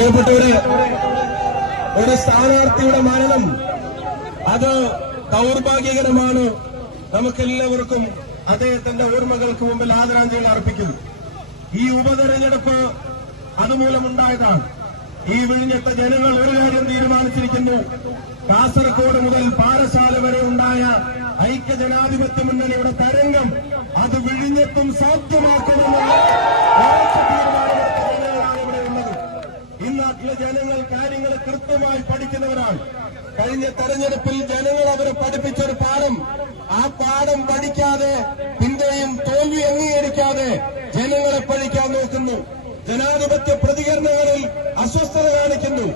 പ്രിയപ്പെട്ടവരെ, ഒരു സ്ഥാനാർത്ഥിയുടെ മരണം അത് ദൗർഭാഗ്യകരമാണ്. നമുക്കെല്ലാവർക്കും അദ്ദേഹത്തിന്റെ ഓർമ്മകൾക്ക് മുമ്പിൽ ആദരാഞ്ജലി അർപ്പിക്കുന്നു. ഈ ഉപതെരഞ്ഞെടുപ്പ് അതുമൂലമുണ്ടായതാണ്. ഈ വിഴിഞ്ഞത്തെ ജനങ്ങൾ ഒരു കാര്യം തീരുമാനിച്ചിരിക്കുന്നു. കാസർഗോഡ് മുതൽ പാറശാല വരെ ഉണ്ടായ ഐക്യജനാധിപത്യ മുന്നണിയുടെ തരംഗം അത് വിഴിഞ്ഞത്തും സാധ്യമാക്കണമെന്നുള്ള ജനങ്ങളാണ് ഇവിടെ ഉള്ളത്. ഈ നാട്ടിലെ ജനങ്ങൾ കാര്യങ്ങൾ കൃത്യമായി പഠിക്കുന്നവരാണ്. കഴിഞ്ഞ തെരഞ്ഞെടുപ്പിൽ ജനങ്ങൾ അവരെ പഠിപ്പിച്ചൊരു പാഠം, ആ പാഠം പഠിക്കാതെ പിന്നെയും തോൽവി അംഗീകരിക്കാതെ ജനങ്ങളെ പഴിക്കാൻ നോക്കുന്നു. ജനാധിപത്യ പ്രതികരണങ്ങളിൽ അസ്വസ്ഥത കാണിക്കുന്നു.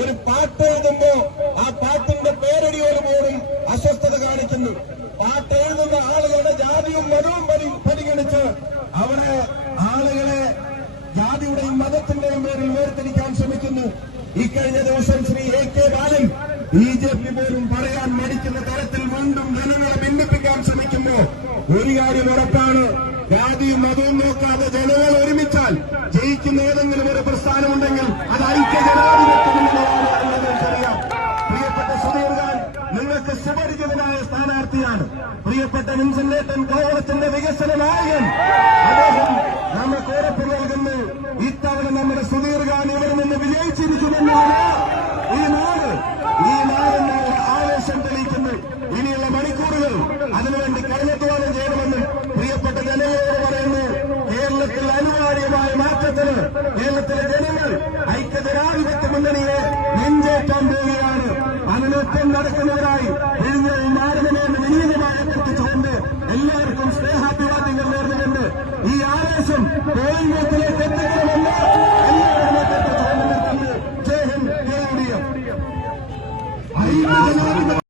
ഒരു പാട്ട് എഴുതുമ്പോ ആ പാട്ടിന്റെ പേരടിയോട് പോലും അസ്വസ്ഥത കാണിക്കുന്നു. പാട്ട് എഴുതുന്ന ആളുകളുടെ ജാതിയും മതവും പരിഗണിച്ച് അവിടെ ആളുകളെ ജാതിയുടെയും മതത്തിന്റെയും പേരിൽ വേർതിരിക്കാൻ ശ്രമിക്കുന്നു. ഇക്കഴിഞ്ഞ ദിവസം ശ്രീ AK ബാലൻ BJP പോലും പറയാൻ മടിക്കുന്ന തരത്തിൽ വീണ്ടും ജനങ്ങളെ ഭിന്നിപ്പിക്കാൻ ശ്രമിക്കുമ്പോ ഒരു കാര്യം ഉറപ്പാണ്, ജാതിയും മതവും നോക്കാതെ ജനങ്ങൾ ഒരുമിച്ചാൽ ജയിക്കുന്ന ഏതെങ്കിലും ഒരു പ്രസ്ഥാനമുണ്ടെങ്കിൽ അത് ഐക്യജനാധിപത്യമുള്ളതാണ് എന്ന് നമുക്കറിയാം. പ്രിയപ്പെട്ട സുധീർ ഖാൻ നിങ്ങൾക്ക് സുപരിചിതനായ സ്ഥാനാർത്ഥിയാണ്. പ്രിയപ്പെട്ട വിൻസെന്റേട്ടൻ കോവളത്തിന്റെ വികസന നായകൻ, അദ്ദേഹം നമുക്ക് ഉറപ്പ് നൽകുന്നു. ഇത്തവണ നമ്മുടെ സുധീർ ഖാൻ ഇവിടെ നിന്ന് വിജയിച്ചിരിക്കുമെന്നാണ് ഈ നാടിന്റെ ആവേശം തെളിയിക്കുന്നു. ഇനിയുള്ള മണിക്കൂറുകൾ അതിനുവേണ്ടി കഠിനാധ്വാനം ചെയ്യണമെന്നും പ്രിയപ്പെട്ട ജനങ്ങളോട് പറയുന്നു. കേരളത്തിൽ അനിവാര്യമായ മാറ്റത്തിന് കേരളത്തിലെ ജനങ്ങൾ ഐക്യജനാധിപത്യ മുന്നണിയെ നെഞ്ചേറ്റാൻ പോവുകയാണ്. അതിനൊപ്പം നടക്കുന്നവരായി വിഴിഞ്ഞവും മാറണമെന്ന് വിനീതമായി അഭ്യർത്ഥിച്ചുകൊണ്ട് എല്ലാവർക്കും സ്നേഹാഭിവാദ്യങ്ങൾ നേർന്നുകൊണ്ട് ഈ ആവേശം പോളിംഗ് ബൂത്തിലേക്ക് എത്തിക്കണമെന്ന് എല്ലാവരും അഭ്യർത്ഥിച്ചുകൊണ്ട് നിർത്തുന്നു. ജയ് ഹിന്ദ്, ജയ് ഇന്ത്യ.